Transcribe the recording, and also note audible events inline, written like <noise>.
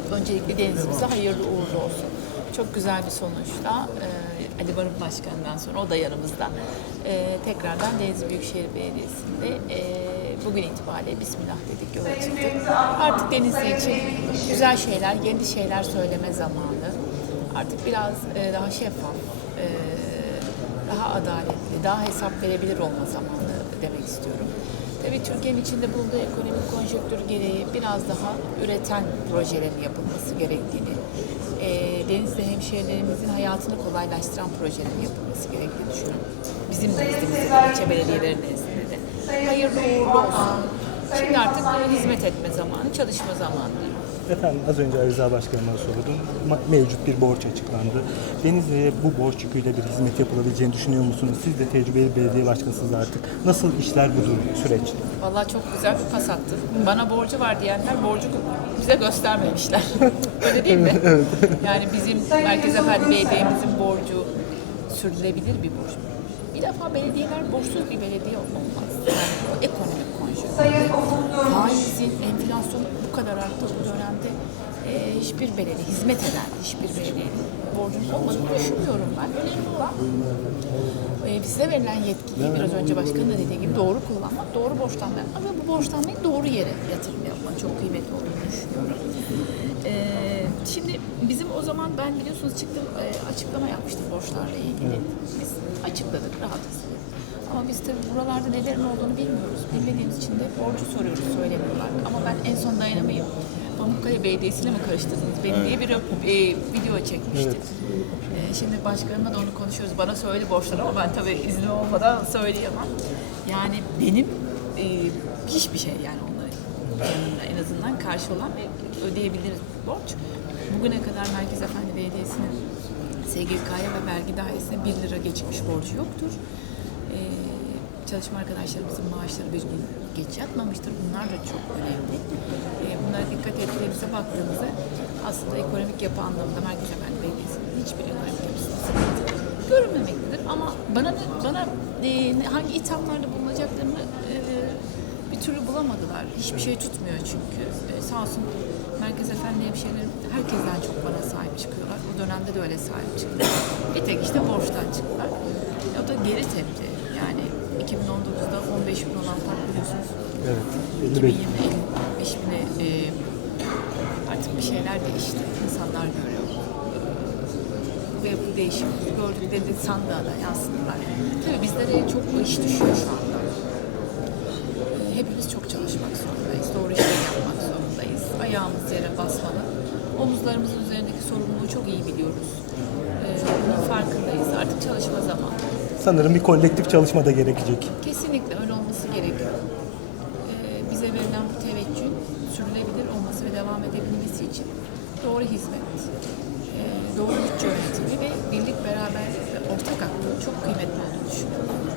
Evet, öncelikle denizimize hayırlı uğurlu olsun. Çok güzel bir sonuçla e, Ali Barın Başkan'dan sonra o da yanımızda. E, tekrardan Denizli Büyükşehir Belediyesi'nde e, bugün itibariyle Bismillah dedik yola çıktık. Artık Denizli için güzel şeyler, yeni şeyler söyleme zamanı. Artık biraz e, daha şeffaf, e, daha adaletli, daha hesap verebilir olma zamanı demek istiyorum. Tabii Türkiye'nin içinde bulunduğu ekonomik konjonktür gereği biraz daha üreten projelerin yapılması gerektiğini, e, denizli hemşehrilerimizin hayatını kolaylaştıran projelerin yapılması gerektiğini düşünüyorum. Bizim de, ilçe belediyeleri nezdinde de. Hayırlı uğurlu olsun. Şimdi artık hizmet etme zamanı, çalışma zamanı. Efendim az önce Rıza Başkanıma sordum. Ma- Mevcut bir borç açıklandı. Denizli'ye bu borç yüküyle bir hizmet yapılabileceğini düşünüyor musunuz? Siz de tecrübeli belediye başkanısınız artık. Nasıl işler bu durum, süreç? Vallahi çok güzel bir pas attın. Bana borcu var diyenler borcu bize göstermemişler. <laughs> Öyle değil mi? Yani bizim Merkez Efendi Belediye'mizin borcu sürdürülebilir bir borç. Bir defa belediyeler borçsuz bir belediye olmaz. Yani ekonomik konjonktürde faizin, enflasyonun bu kadar arttığı bu dönemde e, hiçbir belediye, hizmet eden hiçbir belediyenin borcunun olmadığını düşünmüyorum ben. Önemli olan e, size verilen yetkiyi biraz önce başkanın da dediği gibi doğru kullanmak, doğru borçlanmak ve bu borçlanmayı doğru yere yatırım yapmak çok kıymetli olduğunu düşünüyorum. E, şimdi bizim o zaman ben biliyorsunuz çıktım e, açıklama yapmıştım borçlarla ilgili. Biz açıkladık rahatız. Ama biz tabii buralarda nelerin olduğunu bilmiyoruz. Bilmediğimiz için de borcu soruyoruz, en son dayanamayıp Pamukkale Belediyesi'yle mi karıştırdınız beni diye bir e, video çekmiştim. Ee, şimdi başkanımla da onu konuşuyoruz. Bana söyle borçları ama ben tabii izni olmadan söyleyemem. Yani benim e, hiçbir şey yani onların yanında en azından karşı olan ve ödeyebiliriz borç. Bugüne kadar Merkez Efendi Belediyesi'nin SGK'ya ve vergi dairesine 1 lira geçmiş borcu yoktur. Ee, çalışma arkadaşlarımızın maaşları bir gün geç yatmamıştır. Bunlar da çok önemli. Ee, bunlara dikkat ettiğimizde baktığımızda aslında ekonomik yapı anlamında Merkez Efendi Belediyesi'nin hiçbir ekonomik sıkıntı görünmemektedir. Ama bana bana e, hangi ithamlarda bulunacaklarını e, bir türlü bulamadılar. Hiçbir şey tutmuyor çünkü. E, sağ olsun Merkez Efendi hemşehrilerim herkesten çok bana sahip çıkıyorlar. O dönemde de öyle sahip çıktılar. Bir tek işte borçtan çıktılar. E, o da geri tepti. Yani 2019'da 15 bin olan fark biliyorsunuz. Evet. 55. 2020'de 55 bine e, artık bir şeyler değişti. İnsanlar görüyor. Ve bu değişim gördükleri sandığa da yansıdılar. Tabii bizlere çok iş düşüyor şu anda. Hepimiz çok çalışmak zorundayız. Doğru işleri yapmak zorundayız. Ayağımız yere basmalı. Omuzlarımızın üzerindeki sorumluluğu çok iyi biliyoruz. E, Bunun farkındayız. Artık çalışma zamanı. Sanırım bir kolektif çalışma da gerekecek. Kesinlikle öyle olması gerekiyor. Ee, bize verilen bu teveccühün sürdürülebilir olması ve devam edebilmesi için doğru hizmet, e, doğru bütçe yönetimi ve birlik, beraberlik ve ortak aklı çok kıymetli olduğunu düşünüyorum.